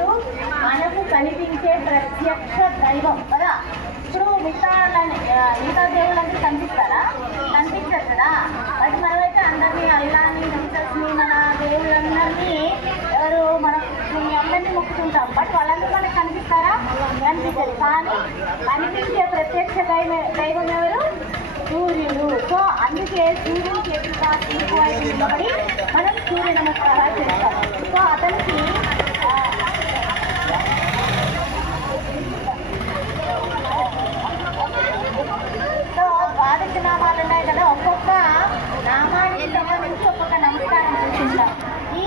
ఇప్పుడు మనకు కనిపించే ప్రత్యక్ష దైవం కదా. ఇప్పుడు మిగతా దేవుళ్ళందరూ కనిపిస్తారా? కనిపించారు కదా. బట్ మనమైతే అందరినీ అల్లాని జీసస్ని మన దేవుళ్ళందరినీ అందరినీ మొక్కుతుంటాం. బట్ వాళ్ళందరూ మనకు కనిపిస్తారా? కనిపించదు. కానీ కనిపించే ప్రత్యక్ష దైవం ఎవరు? సూర్యుడు. సో అందుకే సూర్యుడికి ఎదురుగా నిలబడి మనం సూర్య నమస్కారాలు చేస్తాం. సో అతనికి ద్వాదశ నామాలు ఉన్నాయి కదా. ఒక్కొక్క నామానికి సంబంధించి ఒక్కొక్క నమస్కారం చేస్తుంటాం. ఈ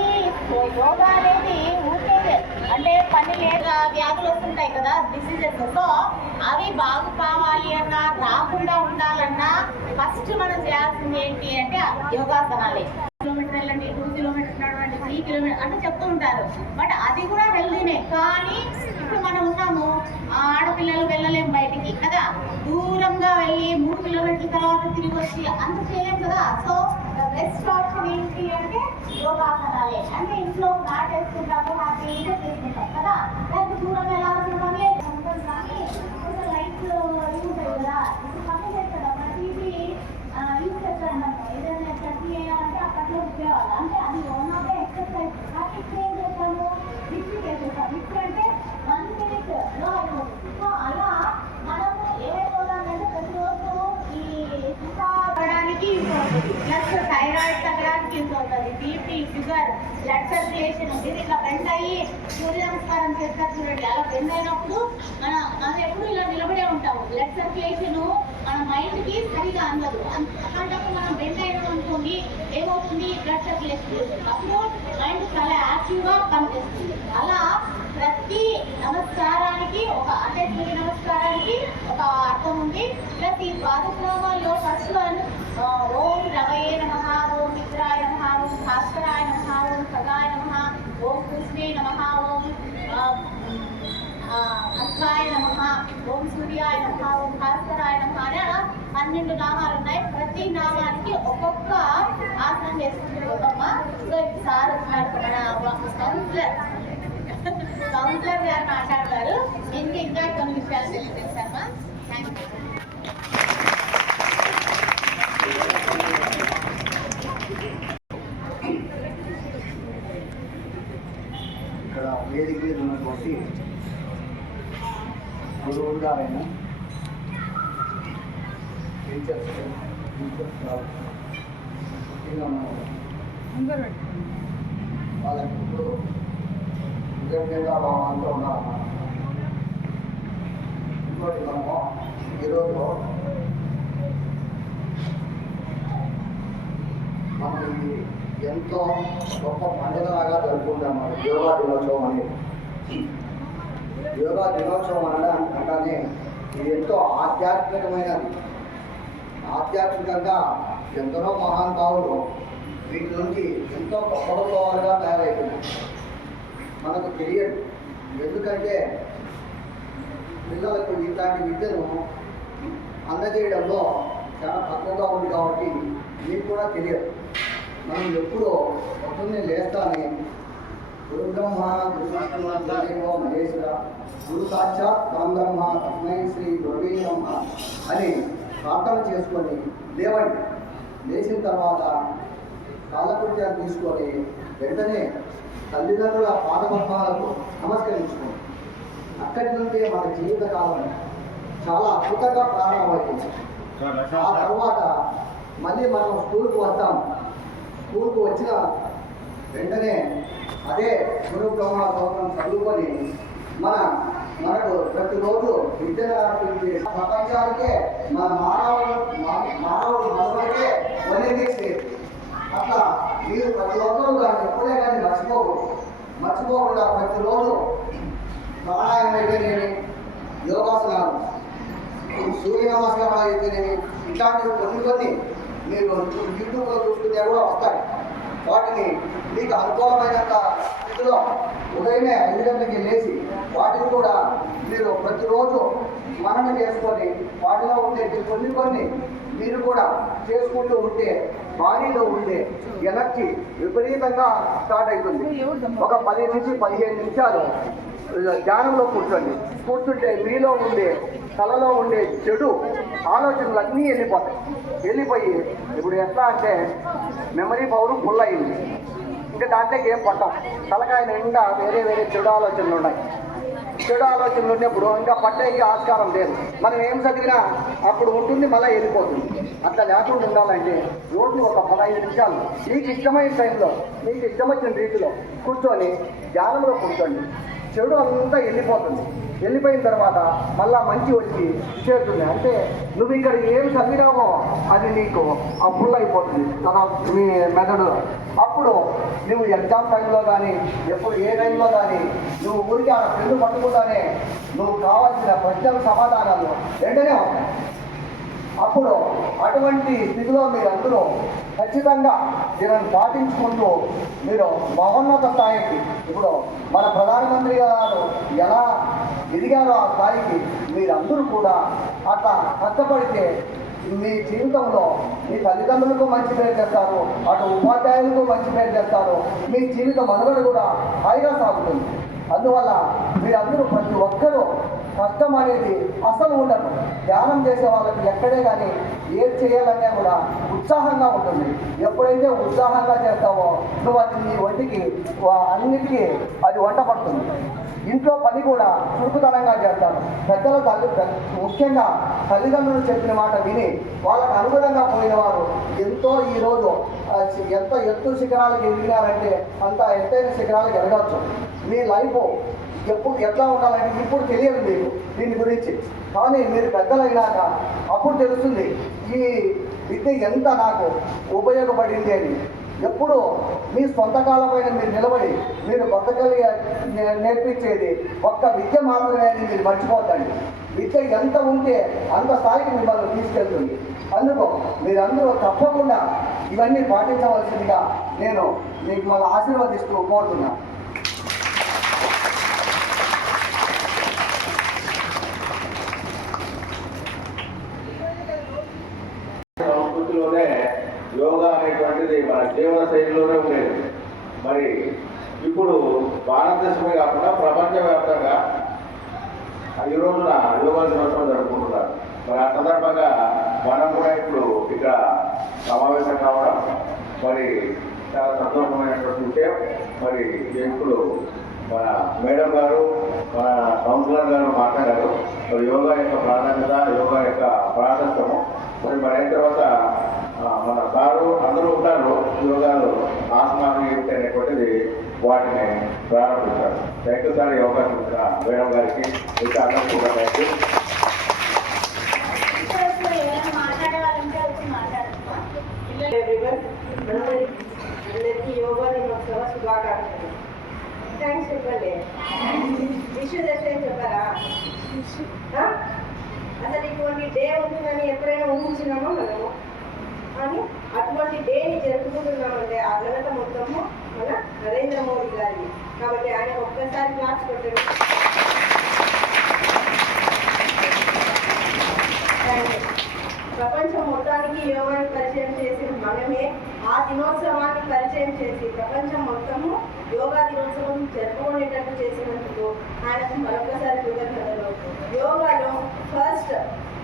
యోగా అనేది ఊరికే అంటే పని లేక వ్యాధులు వస్తుంటాయి కదా, డిసీజెస్. సో అవి బాగుపోవాలి అన్నా, రాకుండా ఉండాలన్నా ఫస్ట్ మనం చేయాల్సింది ఏంటి అంటే యోగాసనాలే. కిలోమీటర్ వెళ్ళండి, 2 కిలోమీటర్స్ నడవండి, 3 కిలోమీటర్ అంటే చెప్తూ ఉంటారు. బట్ అది కూడా హెల్దీనే. కానీ ఇప్పుడు మనం ఉన్నాము, ఆడపిల్లలు వెళ్ళలేము బయటికి కదా, దూరంగా వెళ్ళి 3 కిలోమీటర్ల తర్వాత తిరిగి వచ్చి అంత చేయలేము కదా. సో బెస్ట్ ఆప్షన్ ఏంటి అంటే యోగాసనాలే. అంటే ఇంట్లో నాటేసుకుంటాము, హ్యాపీగా చేసుకుంటాం కదా. దానికి దూరం వెళ్ళాల్సిన పని లేదు. కానీ కొంచెం లైట్స్ ఉంటాయి కదా, ఇప్పుడు పని చేస్తారు ప్రతిదీ యూజ్ చేస్తారన్నమాట. ఏదైనా ప్రతి చేయాలంటే అప్పట్లో ఉపయోగాలు అంటే అది వన్ ఆఫ్ ద ఎక్సర్సైజ్. కానీ ఇప్పుడు ఏం చేస్తాము, మిక్సీ చేసేస్తాం. మిక్సీ అంటే 1 minute లో అయిపోతుంది. సో అలా మనము ఏమైపోతామంటే ప్రతిరోజు ఈ పడడానికి యూజ్ అవుతుంది, ప్లస్ థైరాయిడ్ తగ్గడానికి యూజ్ అవుతుంది, బీపీ, షుగర్, బ్లడ్ సర్క్యులేషన్. ఇది ఇట్లా బెండ్ అయ్యి సూర్య నమస్కారం చేస్తారు చూడండి. అలా బెండ్ అయినప్పుడు మనం ఎప్పుడు ఇలా నిలబడే ఉంటాము. బ్లడ్ సర్క్యులేషన్ మన మైండ్కి సరిగా అందదు. అలాంటప్పుడు మనం బెండ్ అయినాం అనుకోండి, ఏమవుతుంది, బ్లడ్ సర్క్యులేషన్ అప్పుడు మైండ్ చాలా యాక్టివ్గా పనిచేస్తుంది. అలా ప్రతి నమస్కారానికి అంటే సూర్య నమస్కారానికి ఒక అర్థం ఉంది. ప్లస్ ఈ ద్వాదశనామాల్లో ఫస్ట్ వన్ ఓం రవయే నమః, ఓం మిత్రాయ నమః, ఓం భాస్కరాయ నమః, ఓం సదాయ నమః, ఓం కృష్ణే నమః, ఓం అర్థాయ నమః, ఓం సూర్యాయ నమః, ఓం భాస్కరాయ నమః అని 12 నామాలు ఉన్నాయి. ప్రతి నామానికి ఒక్కొక్క ఆసనం చేసుకుంటున్నామా. సో ఇప్పుడు సార్ కౌన్సిలర్ గారు మాట్లాడతారు. ఇంకా కొన్ని విషయాలు తెలియజేస్తామా. Thank you. ఇక్కడ వేదిక మీద ఉన్నటువంటి గురువులు గారైనా టీచర్స్ వాళ్ళకి ఇప్పుడు కృతజ్ఞతా భావంతో ఉన్నారన్నమాట. ఇంకోటి మనము ఈరోజు మనం ఇది ఎంతో గొప్ప పండుగలాగా జరుపుకుంటాం. మనం యోగా దినోత్సవం అనేది. యోగా దినోత్సవం అనగానే ఇది ఎంతో ఆధ్యాత్మికమైనది. ఆధ్యాత్మికంగా ఎందరో మహానుభావులు వీటి నుంచి ఎంతో గొప్ప గొప్పవారుగా తయారైపోయినాయి. మనకు తెలియదు. ఎందుకంటే పిల్లలకు ఇలాంటి విద్యను అందజేయడంలో చాలా తక్కువగా ఉంది కాబట్టి మీకు కూడా తెలియదు. మనం ఎప్పుడో పొద్దున్నే లేస్తానే గురు బ్రహ్మ గురు మహేశ్వర గురు సాక్షాత్ పరబ్రహ్మ తస్మై శ్రీ గురవే నమః అని ప్రార్థన చేసుకొని లేవండి. లేచిన తర్వాత కాలకృత్యాలు తీసుకొని వెంటనే తల్లిదండ్రుల పాదపద్మాలకు నమస్కరించుకోండి. అక్కడి నుండి మన జీవితకాలం చాలా అద్భుతంగా ప్రారంభమవుతుంది. ఆ తర్వాత మళ్ళీ మనం స్కూల్కి వస్తాం. స్కూల్కి వచ్చిన వెంటనే అదే గురు బ్రహ్మ స్తోత్రం చదువుకొని మనకు ప్రతిరోజు విద్యను ప్రపంచానికే మన మానవుడు మనకే వదిలేసి అట్లా మీరు ప్రతి ఒక్కరూ కానీ ఎప్పుడే కానీ మర్చిపోకుండా ప్రతిరోజు ప్రాణాయామం అయితేనేమి, యోగాసనాలు, సూర్య నమస్కారాలు అయితేనేమి, ఇట్లాంటివి కొన్ని మీరు యూట్యూబ్లో చూసుకుంటే కూడా వస్తాయి. వాటిని మీకు అనుకూలమైనంత స్థితిలో ఉదయమే 5 గంటలకి లేచి వాటిని కూడా మీరు ప్రతిరోజు మననం చేసుకొని వాటిలో ఉండే కొన్ని మీరు కూడా చేసుకుంటూ ఉంటే బాడీలో ఉండే ఎనర్జీ విపరీతంగా స్టార్ట్ అవుతుంది. ఒక 10 నుంచి 15 నిమిషాలు ధ్యానంలో కూర్చుంటే మీలో ఉండే తలలో ఉండే చెడు ఆలోచనలు అన్నీ వెళ్ళిపోయి ఇప్పుడు ఎట్లా అంటే మెమరీ పవర్ ఫుల్ అయింది. ఇంకా దాంట్లోకి ఏం పట్టాం, తలకాయ నిండా వేరే వేరే చెడు ఆలోచనలు ఉన్నాయి. చెడు ఆలోచనలు ఉన్నప్పుడు ఇంకా పట్టేకి ఆస్కారం లేదు. మనం ఏం చదివినా అప్పుడు ఉంటుంది, మళ్ళీ వెళ్ళిపోతుంది. అట్లా లేకుండా ఉండాలంటే రోజు ఒక 15 నిమిషాలు మీకు ఇష్టమైన టైంలో మీకు ఇష్టమొచ్చిన రీతిలో కూర్చొని ధ్యానంలో కూర్చోండి. చెడు అంతా వెళ్ళిపోయిన తర్వాత మళ్ళా మంచి వచ్చి చేరుతుంది. అంటే నువ్వు ఇక్కడ ఏం చదివినావో అది నీకు ఫుల్ అయిపోతుంది మీ మెదడు. అప్పుడు నువ్వు ఎగ్జామ్ టైంలో కానీ ఎప్పుడు ఏ టైంలో కానీ నువ్వు ఊరికి ఆ పెన్ను పట్టుకుంటానే నువ్వు కావాల్సిన ప్రశ్నల సమాధానాలు వెంటనే ఉంటాయి. అప్పుడు అటువంటి స్థితిలో మీరందరూ ఖచ్చితంగా దీనిని పాటించుకుంటూ మీరు మహోన్నత స్థాయికి, ఇప్పుడు మన ప్రధానమంత్రి గారు ఎలా ఎదిగారో ఆ స్థాయికి మీరందరూ కూడా అట్లా కష్టపడితే మీ జీవితంలో మీ తల్లిదండ్రులకు మంచి పేరు తెస్తారు, అటు ఉపాధ్యాయులకు మంచి పేరు తెస్తారు, మీ జీవిత మనుగడ కూడా హాయిగా సాగుతుంది. అందువల్ల మీరందరూ ప్రతి ఒక్కరూ కష్టం అనేది అసలు ఉండదు. ధ్యానం చేసే వాళ్ళకి ఎక్కడే కానీ ఏది చేయాలనే కూడా ఉత్సాహంగా ఉంటుంది. ఎప్పుడైతే ఉత్సాహంగా చేస్తావో నువ్వు అది నీ ఒంటికి అన్నిటికీ అది వంట పడుతుంది. ఇంట్లో పని కూడా చురుకుతనంగా చేస్తారు. ముఖ్యంగా తల్లిదండ్రులు చెప్పిన మాట విని వాళ్ళకు అనుగుణంగా పోయిన వారు ఈరోజు ఎంత ఎత్తు శిఖరాలకు ఎదిగినారంటే అంత ఎత్తైన శిఖరాలకు ఎదగచ్చు. మీ లైఫ్ ఎట్లా ఉండాలంటే ఇప్పుడు తెలియదు మీకు దీని గురించి, కానీ మీరు పెద్దలైనాక అప్పుడు తెలుస్తుంది ఈ విద్య ఎంత నాకు ఉపయోగపడింది అని. ఎప్పుడు మీ సొంత కాలపైన మీరు నిలబడి మీరు బతకలి నేర్పించేది ఒక్క విద్య మాత్రమే అని మీరు మర్చిపోద్దండి. విద్య ఎంత ఉంటే అంత స్థాయికి మిమ్మల్ని తీసుకెళ్తుంది. అందుకు మీరందరూ తప్పకుండా ఇవన్నీ పాటించవలసిందిగా నేను మిమ్మల్ని ఆశీర్వదిస్తూ కోరుతున్నాను. సంస్కృతిలోనే యోగా అనేటువంటిది మన జీవన శైలిలోనే ఉండేది. మరి ఇప్పుడు భారతదేశమే కాకుండా ప్రపంచవ్యాప్తంగా ఈ రోజున యోగా దినోత్సవం జరుపుకుంటున్నారు. మరి ఆ సందర్భంగా మనం కూడా ఇప్పుడు ఇక్కడ సమావేశం కావడం మరి చాలా సంతోషమైనటువంటి విషయం. మరి ఇప్పుడు మన మేడం గారు, మన కౌన్సిలర్ గారు మాట్లాడారు మరి యోగా యొక్క ప్రాధాన్యత, యోగా యొక్క ప్రాశస్త్యము. మరి అయిన తర్వాత మన సారు అందరూ ఉంటారు యోగాలు ఆసనాలు ఏమిటి అనేటువంటిది వాటిని ప్రారంభిస్తారు. థ్యాంక్ యూ సార్, ఈ అవకాశం ఇచ్చిన మేడం గారికి ఇంకా అందరికీ కూడా థ్యాంక్ యూ. అందరికీ యోగా దినోత్సవ శుభాకాంక్షలు. థ్యాంక్స్ చెప్పండి. విష్ చేస్తే చెప్పారా? అసలు ఇటువంటి డే ఉంటుందని ఎప్పుడైనా ఊహించినామో మనము, అని అటువంటి డేని జరుపుకుంటున్నామంటే ఆ ఘనత మొత్తము మన నరేంద్ర మోడీ గారి. కాబట్టి ఆయన ఒక్కసారి క్లాస్ పెట్టండి. ప్రపంచం మొత్తానికి యోగాని పరిచయం చేసి మనమే ఆ దినోత్సవాన్ని పరిచయం చేసి ప్రపంచం మొత్తము యోగా దినోత్సవం జరుపుకునేటట్టు చేసినందుకు ఆయనకు మరొకసారి కృతజ్ఞతలు. యోగాలో ఫస్ట్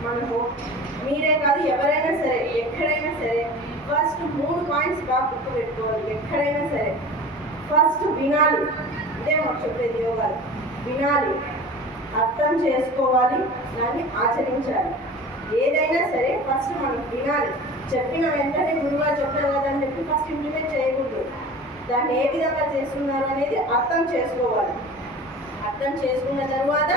మనకు మీరే కాదు ఎవరైనా సరే ఎక్కడైనా సరే ఫస్ట్ 3 పాయింట్స్ బాగా గుర్తు పెట్టుకోవాలి. ఎక్కడైనా సరే ఫస్ట్ వినాలి. ఇదే మాకు చెప్పేది యోగాలు. వినాలి, అర్థం చేసుకోవాలి, దాన్ని ఆచరించాలి. ఏదైనా సరే ఫస్ట్ మనం వినాలి. చెప్పిన వెంటనే గురువుగా చెప్తారు కదా అని చెప్పి ఫస్ట్ ఇంప్లిమెంట్ చేయకూడదు. దాన్ని ఏ విధంగా చేస్తున్నారు అనేది అర్థం చేసుకోవాలి. అర్థం చేసుకున్న తర్వాత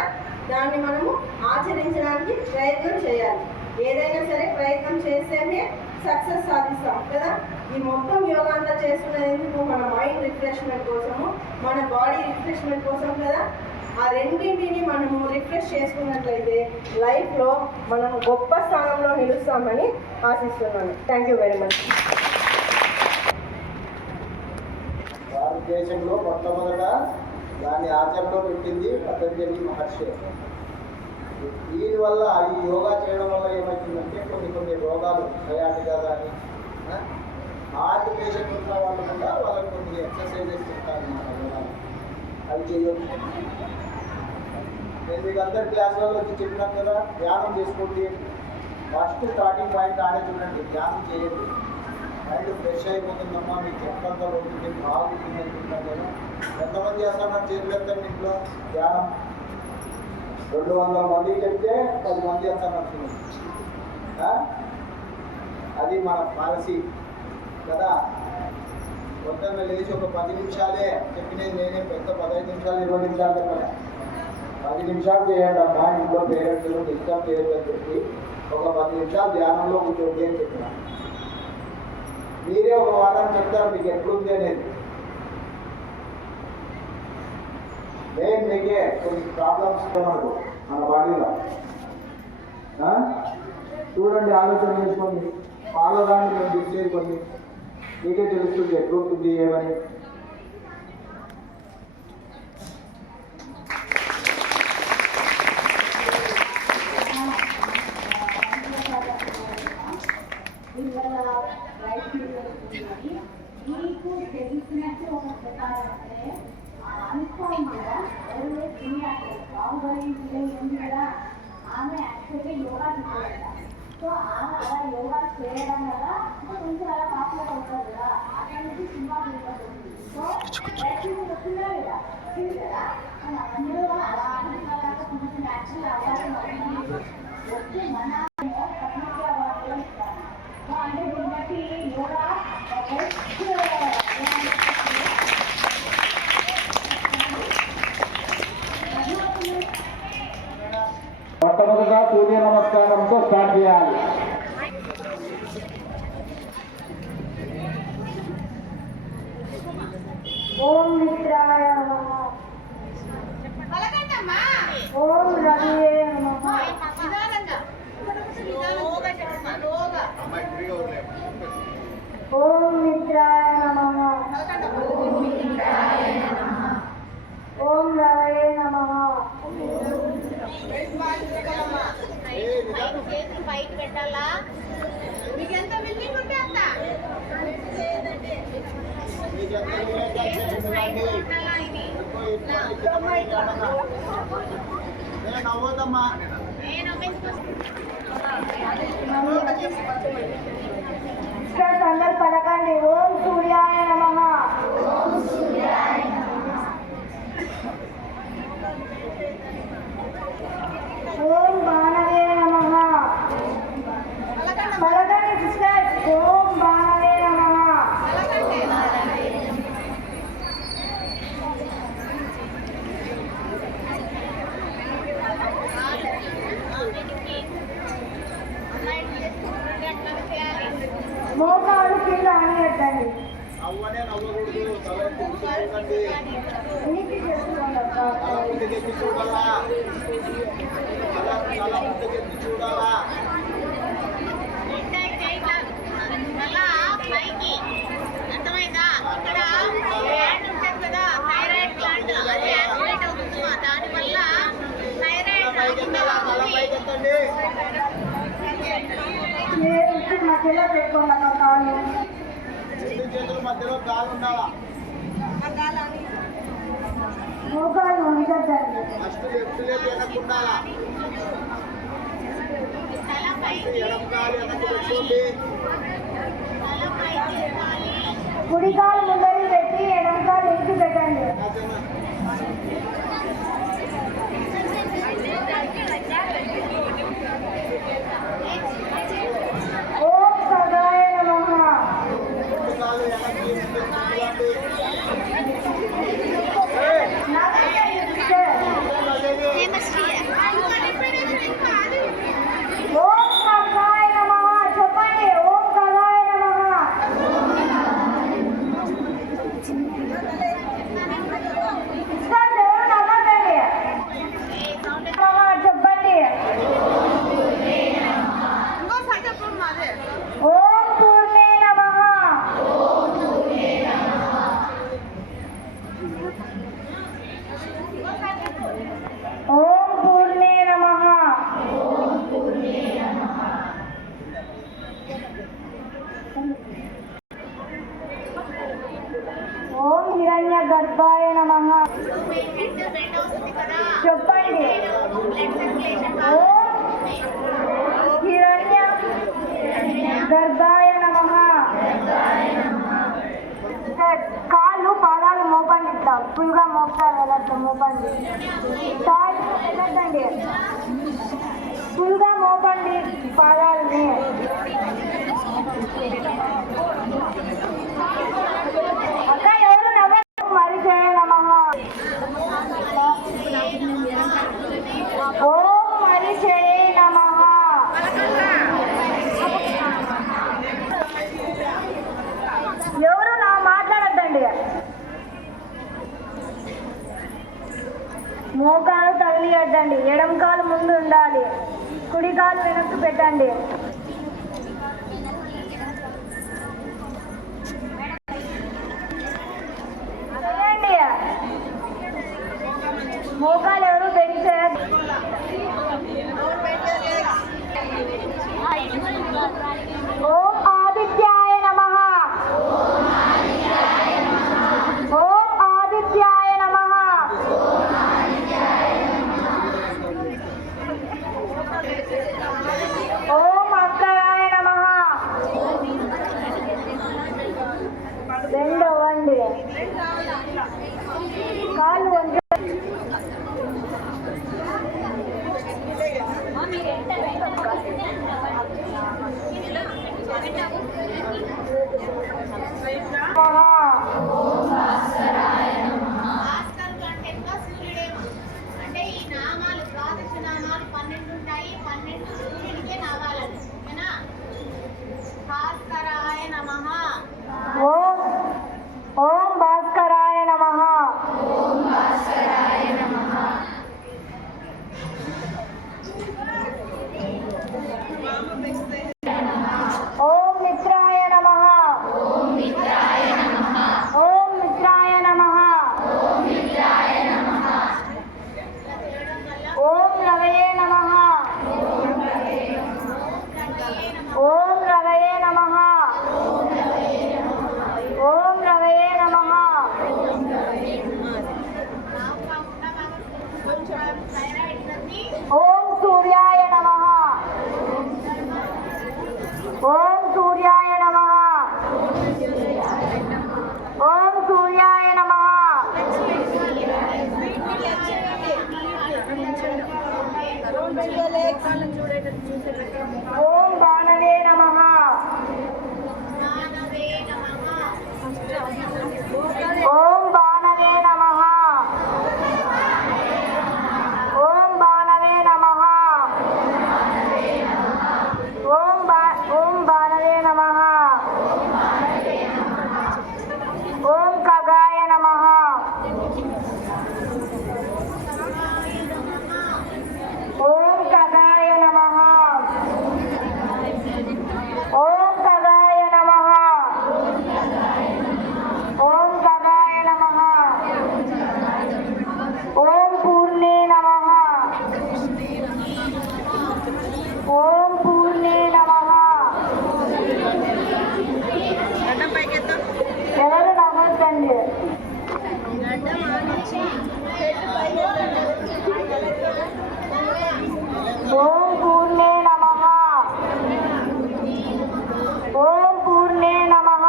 దాన్ని మనము ఆచరించడానికి ప్రయత్నం చేయాలి. ఏదైనా సరే ప్రయత్నం చేస్తేనే సక్సెస్ సాధిస్తాం కదా. ఈ మొత్తం యోగా అంతా చేస్తున్నది ఎందుకు? మన మైండ్ రిఫ్రెష్మెంట్ కోసము, మన బాడీ రిఫ్రెష్మెంట్ కోసం కదా. ఆ రెండింటిని మనము రిఫ్రెష్ చేసుకున్నట్లయితే లైఫ్లో మనం గొప్ప స్థానంలో నిలుస్తామని ఆశిస్తున్నాను. Thank you very much. భారతదేశంలో మొట్టమొదట దాన్ని ఆచరణలో పెట్టింది పతంజలి మహర్షి. దీనివల్ల ఈ యోగా చేయడం వల్ల ఏమవుతుందంటే కొన్ని రోగాలు సయాటిగా కానీ హార్ట్ పేషెంట్ ఉన్న వాళ్ళు కూడా వాళ్ళకి కొన్ని ఎక్సర్సైజెస్ చెప్తారు అన్నమాట. అవి చేయొచ్చు. నేను మీకు అందరి క్లాసులలో వచ్చి చెప్పినాను కదా, ధ్యానం చేసుకోండి. ఫస్ట్ స్టార్టింగ్ పాయింట్ ఆడే చూడండి, ధ్యానం చేయండి. మైండ్ ఫ్రెష్ అయిపోతుందమ్మా, మీకు చెప్పంతా ఉంటుంది, బాగుంటుంది అనుకుంటాను కదా. ఎంతమంది చేస్తామని చేతులు ఎత్తండి ఇంట్లో ధ్యానం? 200 మందికి చెప్తే 10 మంది చేస్తాను. అది మన పాలసీ కదా. మొత్తంగా లేచి ఒక 10 నిమిషాలే చెప్పినది నేనే, పెద్ద 15 నిమిషాలు 20 నిమిషాలు చెప్పాలి. 10 నిమిషాలు చేయండి అమ్మా, ఇంట్లో పేరెంట్స్ డిస్టర్బ్ చేయొద్దని చెప్పి ఒక 10 నిమిషాలు ధ్యానంలో కూర్చోండి అని చెప్పిన. మీరే ఒక వారం చెప్తారు మీకు ఎట్లుంది అనేది. నేను మీకే కొన్ని ప్రాబ్లమ్స్ మనకు మన బాడీలో చూడండి, ఆలోచన చేసుకోండి. పాలదాన్ని మేము డిస్ప్లే కొన్ని మీకే తెలుస్తుంది ఎట్లుంటుంది ఏమని. మీకు తెలిసినట్టు ఒక ప్రకారం అంటే అనుకోకుండా ఎవరు బాహుబలి ఉంది కదా, ఆమె యాక్చువల్గా యోగా చేయాలంట. సో ఆమె అలా యోగా చేయడం వల్ల కొంచెం అలా పాపులర్ అవుతారు కదా, అక్కడ నుంచి సినిమా ఉంటుంది. సో వస్తుందా లేదా వచ్చింది కదా, అందరూ అలా అనుకున్నాక కొంచెం యాక్చువల్ అవకాశం అవుతుంది. వచ్చి మన పబ్లిక్ అవార్డు ఇస్తారు. సో అంటే దీన్ని బట్టి యోగా మొట్టమొదటిగా సూర్య నమస్కారంతో స్టార్ట్ చేయాలి. ఓం మిత్రాయ నమః, ఓం రవియే నమః, ఓం మిత్రాయ నమః, ఓం రవయే నమః. బయట పెట్టాలా? మీకు ఎంత బిల్డింగ్ ఉంటే అంత నవ్వదమ్మా. అందరు పలకండి, ఓం సూర్యాయ నమః, ఓం బాణవే నమః. పలకండి సిస్టర్, ఓం బాణవే నమః. మోకాలు కింద ఆనియద్దండి. నవ్వనే నవ్వకూడదు, తల చూడండి. నీకు చేసుకోండి అక్క. తల ముందుకెత్తి చూడాలా, తల ముందుకెత్తి చూడాలా. అర్థమైందా? ఇక్కడ గ్లాండ్ ఉంటుంది కదా, థైరాయిడ్ గ్లాండ్, అది యాక్టివేట్ అవుతుంది. దానివల్ల థైరాయిడ్ పైకెత్తండి. మధ్యలో పెట్టుకోండి అక్క కాళ్ళు. 2 చేతుల మధ్యలో గాలి ఉండాలా. మోకాలు ఉంచద్దండి. ఫస్ట్ లెఫ్ట్ లెగ్ వెనక్కు ఉండాలా. ఎడమ గాలి వెనక్కు పెట్టుకోండి. కుడి కాలు ముందరి పెట్టి ఎడమ కాలు ఎక్కి పెట్టండి. ఓం సదాయ నమః. కాలు వెనక్కి ఓం సదాయ నమః చెప్పండి. ఓం సదాయ నమః. దేవుడు వెళ్ళొద్దు మోపండి. వెళ్ళొద్దండి, ఫుల్గా మోపండి పాదాలని. అక్క ఎవరు నవ్వరు. మరి చేయనమః. ఓం మరి చేయనమః. ఎవరు నా మాట్లాడద్దండి. మోకాలు తగిలియద్దండి. ఎడమ కాలు ముందు ఉండాలి, కుడి కాలు వెనక్కి పెట్టండి. చేయండి. మోకాలు ఎవరు బెండ్ చేయద్దు. ఓం ఆదిత్యాయ నమః. ఓం ఆదిత్యాయ నమః. ఓం అక్షరాయ నమః. రెండవండి కాళ్ళు వంచ. అంటే ఈ నామాలు ద్వాదశ నామాలు 12 ఉంటాయి. 12 సూర్యుడికే నామాలని ఓకేనా. భాస్కరాయ నమః. ఓం ఓం భాస్కరాయ నమః. ఓం మిత్రాయ నమః. ఓం మిత్రాయ నమః. ఓం రవయే నమః. ఓం రవయే నమః. ఓం రవయే నమః. ఓం సూర్యాయ నమః. ఓం సూర్యాయ నమః. ఓం సూర్యాయ నమః. ఓం బాణవే నమః. ఓం బాణవే నమః. ఓం బాణవే నమః. ఓం బాణవే నమః. ఓం ఖగాయ నమః. ఓం ఖగాయ నమః. ఓం ఖగాయ నమః. ఓం ఖగాయ నమః. ఓం పూర్ణే నమః. ఓం పూర్ణే నమః. ఎవరు నవ్వద్దండి. ఓం పూర్ణే నమః. ఓం పూర్ణే నమః.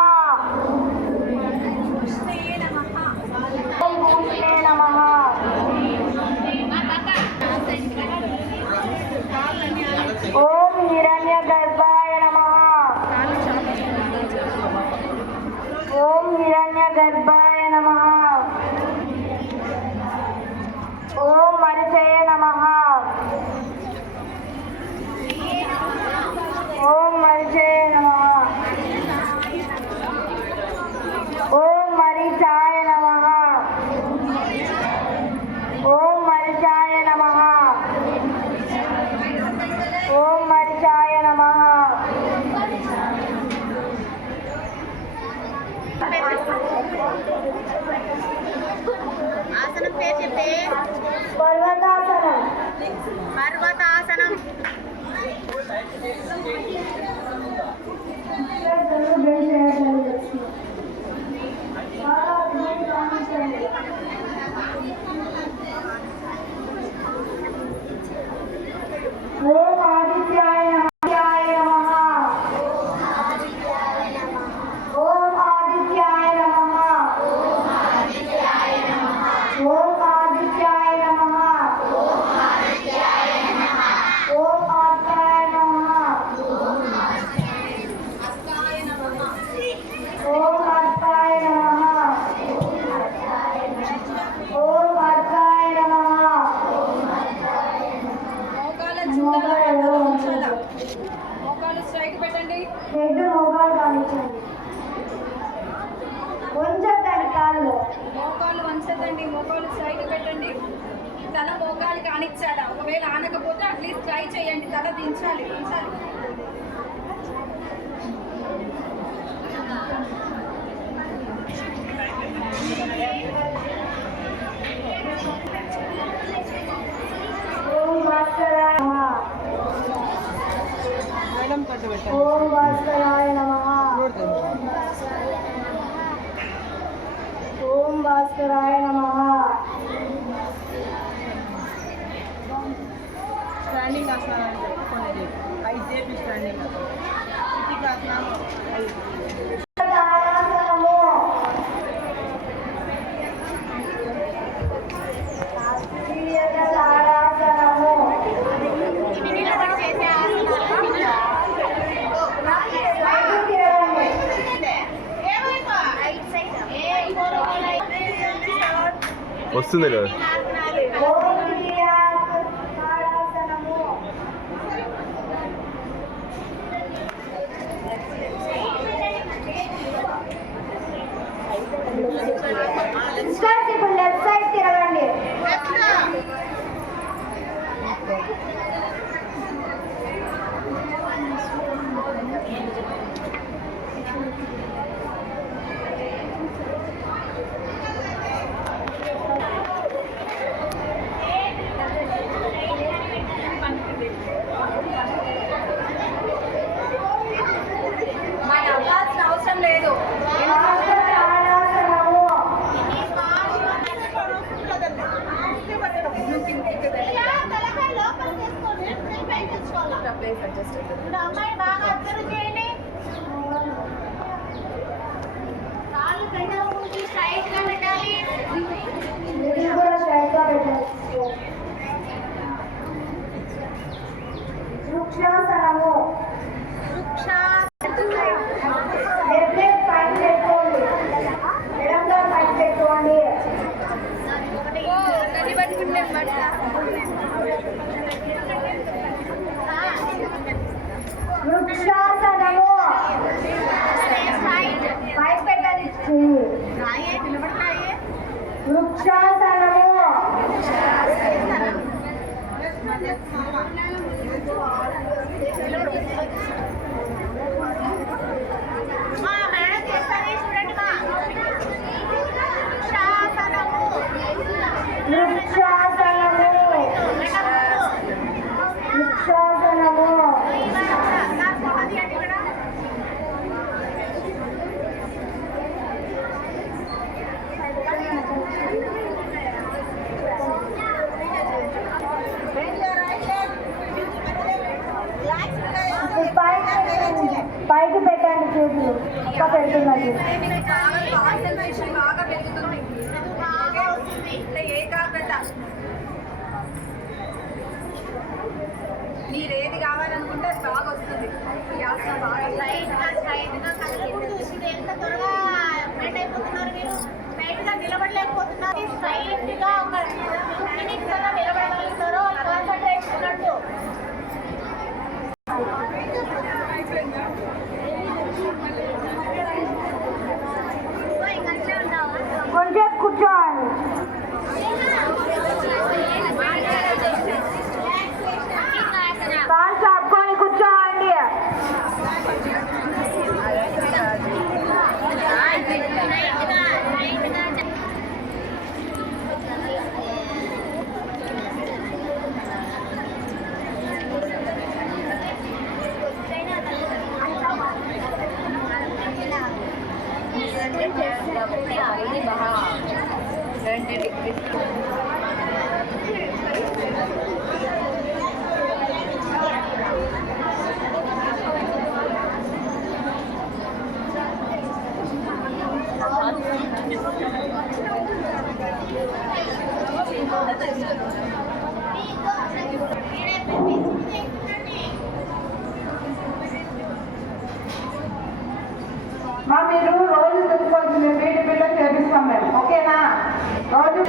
ఓం పూర్ణే నమః. ఓం హిరణ్య గర్భాయ నమః. ఓం హిరణ్య గర్భాయ నమః. ఓం మరిచయ నమః. ఓం మరిచయ నమః. ఓం మరిచాయ నమః. ఓం మరిచాయ నమః. ఓం మరిచాయ నమః. ఆసనం పేరు చెప్పే. పర్వతాసనం. పర్వతాసనం. ఓం ఆదిత్యాయ నమః. ఓం ఆదిత్యాయ నమః. ఓం హెడ్ మోకాలు కానించండి. వంచొద్దండి కాళ్ళు. మోకాళ్ళు వంచదండి, మోకాళ్ళు సైడ్ పెట్టండి. తల మోకాలు కానిచ్చాలా? ఒకవేళ ఆనకపోతే అట్లీస్ట్ ట్రై చేయండి. తల దించాలి. ఓం భాస్కరాయ నమః. ఓం భాస్కరాయ నమః. ఓం భాస్కరాయ నమః. స్టాండింగ్ ఆసనాలు చెప్పుకోండి. 5 చేపి స్టాండింగ్ ఆసనాలు 5. తాడాసనము. తాడాసనము. నిలబడి చేసే ఆసనాలు. రైట్ తిరగండి. ఏమైపో రైట్ సైడ్ వస్తుంది కదా. ఓం తాడాసనము. ఇప్పుడు లెఫ్ట్ సైడ్ తిరగండి. మన అవ్వాల్సిన అవసరం లేదు. తాడాసనము. తలకాయ లోపల తీసుకొని పైకి తెచ్చుకోవాలి. ఇప్పుడు అమ్మాయి బాగా అబ్జర్వ్ చేయండి. కాళ్ళు పెట్టాలి, స్ట్రైట్ గా పెట్టాలి. ఇది కూడా స్ట్రైట్ గా పెట్టండి. వృక్షాసనము. లెఫ్ట్ లెగ్ పైకి పెట్టుకోండి. ఎడమ కాలు పైకి పెట్టుకోండి. నన్ను పట్టుకుంటే వృక్షాసనము. పైకి పెట్టాలి. వృక్షాసనము. మేడం చేస్తానే చూడండి మా శాసనము. వృక్షాసనము. వృక్షాసనము. అది అంటే ఇక్కడ ఇప్పుడు పైకి పెట్టండి చేతులు. ఇంకా పెడుతున్నది. మీరు బాగా కాన్సన్ట్రేషన్ బాగా పెరుగుతుంది. బాగా వస్తుంది. ఇట్లా ఏకాగ్రత. మీరు ఏది కావాలనుకుంటే అది బాగా వస్తుంది. ఈ ఆసనం బాగా స్ట్రైట్ గా కదలకూడదు. ఇప్పుడు ఎంత త్వరగా బెండ్ అయిపోతున్నారు మీరు. స్ట్రైట్ గా నిలబడలేకపోతున్నారు. స్ట్రైట్ గా ఒక 2 మినిట్స్ అలా నిలబడగలుగుతారో కాన్సన్ట్రేట్ ఉన్నట్టు. కొంచెం కూర్చోండి. కాలు చాపుకొని కూర్చోండి. మా మీరు రోజు తెచ్చుకోవచ్చు. మేము వీటి బిడ్డ చేపిస్తాం మేము. ఓకేనా? రోజు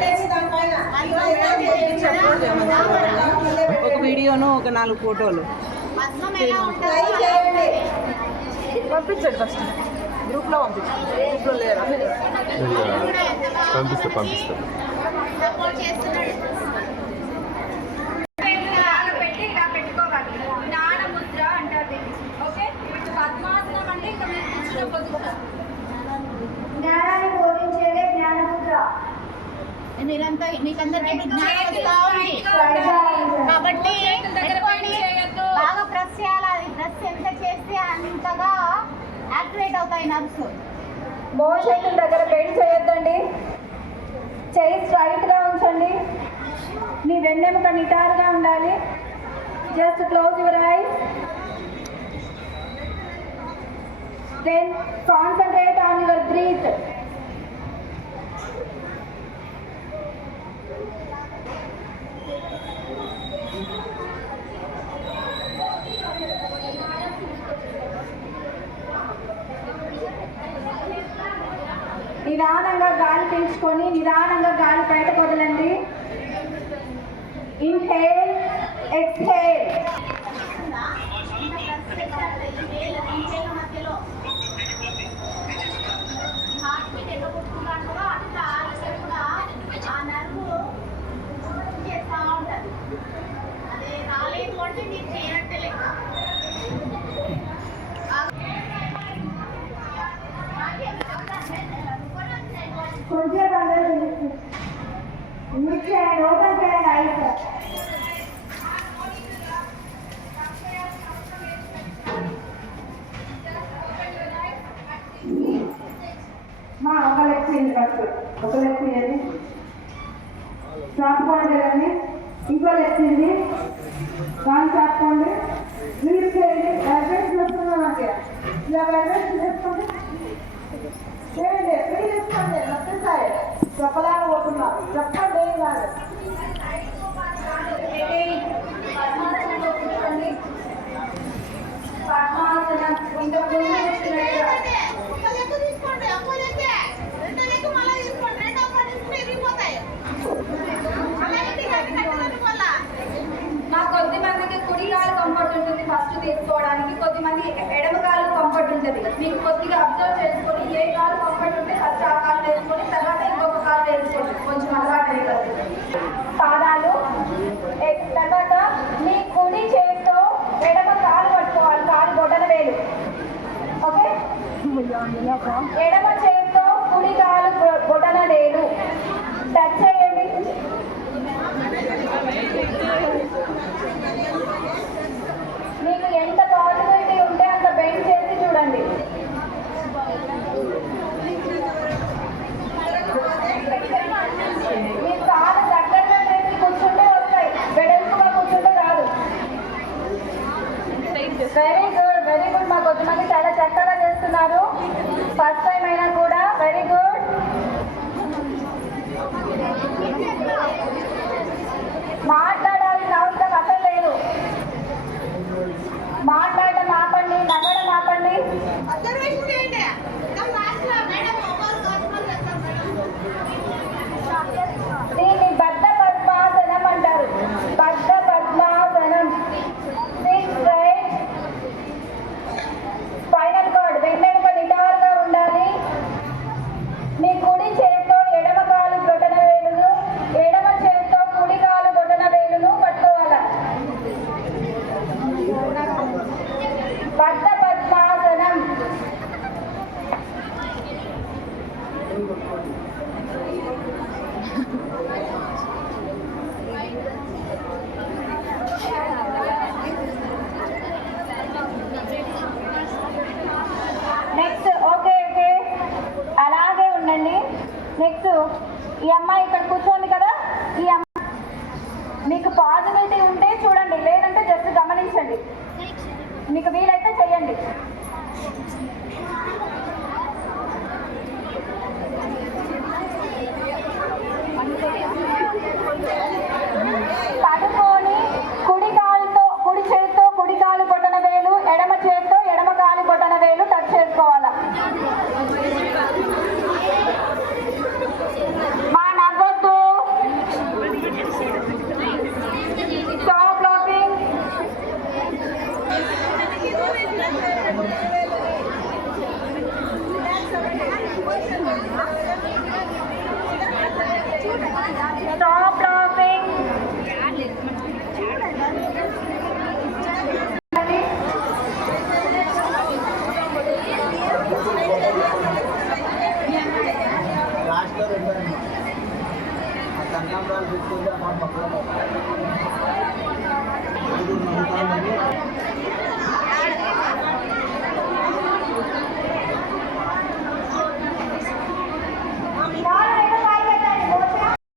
ఒక వీడియోను ఒక 4 ఫోటోలు పద్మం ఎలా ఉంటుందో పంపించండి ఫస్ట్ గ్రూప్లో పంపించండి. గ్రూప్లో లేరా పంపిస్తా సపోర్ట్ చేస్తున్నాడు. పెట్టి ఇలా పెట్టుకోవాలి. జ్ఞాన ముద్ర అంటారు దీన్ని. ఓకే, పద్మాసనం అంటే ఇంకా మీరు కూర్చున్న పొజిషన్. జ్ఞానాన్ని బోధించేదే జ్ఞానముద్ర. మీకందరికీ జ్ఞానం వస్తా ఉంది కాబట్టి బాగా ప్రెస్ చేయాలి. అది ప్రెస్ ఎంత చేస్తే అంతగా యాక్టివేట్ అవుతాయి నర్వ్స్. మోర్ చేతుల దగ్గర బెండ్ చేయొద్దండి. చెయ్యి స్ట్రైట్గా ఉంచండి. మీ వెన్నెముక నిటారుగా ఉండాలి. Just close your eyes. Then concentrate on your breath. నిదానంగా గాలి పీల్చుకొని నిదానంగా గాలి బయటకు వదలండి. Inhale, exhale. హార్ట్ బీట్ ఎక్కడ కొట్టుకుంటాడో అట్లా కూడా ఆ నర్వ్ చేస్తూ ఉంటుంది. అదే రాలేదు అంటే మీరు చేయనట్టే లెక్క. కొంచెం ఓపెన్ చేయండి ఐస్. మా ఒక లెక్క చేయండి ఫస్ట్. ఒక లెక్క చేయండి. చాపుకోండి కదండి. ఇంకో లెక్క చేయండి. దాన్ని చాపుకోండి. మీరు చేయండి. వైబ్రేషన్ వస్తుందా నాకు? ఇలా వైబ్రేషన్ చేసుకోండి. చేయండి. ఫ్రీ చేసుకోండి. నచ్చేసాయి చెప్పలేకపోతున్నారు. చెప్పండి. ఏం కాదు. పద్మాసనం ఇంతకు ముందు చూసినట్టుగా. మా కొద్ది మందికి కుడి కాలు కంఫర్ట్ ఉంటుంది ఫస్ట్ తీసుకోవడానికి, కొద్ది మంది ఎడమ కాలు కంఫర్ట్ ఉంటుంది. మీకు కొద్దిగా అబ్జర్వ్ చేసుకొని ఏ కాలు కంఫర్ట్ ఉంటే ఫస్ట్ ఆ కాలు వేసుకొని తర్వాత ఇంకొక కాలు వేసుకోండి. కొంచెం అలవాటు అవుతుంది. పాదాలు తర్వాత మీ కుడి చేతితో ఎడమ కాలు పట్టుకోవాలి. కాలు బొటన వేలు. ఓకే, ఎడమ చేతితో కుడి కాలు బొటన వేలు టచ్ చేయండి. మీకు ఎంత పాసిబిలిటీ ఉంటే అంత బెండ్ చేసి చూడండి. మీ కాలు దగ్గరగా చేసి కూర్చుంటే వస్తాయి, వెడల్పుగా కూర్చుంటే రాదు. Very good, very good. మా కొంతమంది చాలా చక్కగా చేస్తున్నారు. ఫస్ట్ టైం అయినా కూడా వెరీ గుడ్. మాట్లాడాల్సిన అవసరం అసలు లేదు. మాట్లాడడం ఆపండి, నవ్వడం ఆపండి. దీన్ని బద్ధ పద్మాసనం అంటారు. బద్ధ పద్మాసనం. స్పైనల్ కార్డ్ వెన్నెముక నిటారుగా ఉండాలి. మీ కుడి చేతితో ఎడమ కాలు బొటన వేలును, ఎడమ చేతితో కుడి కాలు బొటన వేలును పట్టుకోవాలి. బద్ధ పద్మాసనం. నెక్స్ట్ ఓకే ఓకే అలాగే ఉండండి. నెక్స్ట్ ఈ అమ్మాయి ఇక్కడ కూర్చోండి కదా. ఈ అమ్మాయి మీకు పాజిబిలిటీ ఉంటే చూడండి, లేదంటే జస్ట్ గమనించండి. మీకు వీలైతే చెయ్యండి. పడుకొని కుడి చేతితో కుడి కాలు బొటన వేలు, ఎడమ చేతితో ఎడమ కాలు బొటన వేలు టచ్ చేసుకోవాలా. మా నవ్వొద్దు. Stop locking. చేసుకుంటే అమ్మ పక్కన నమ్ముతామని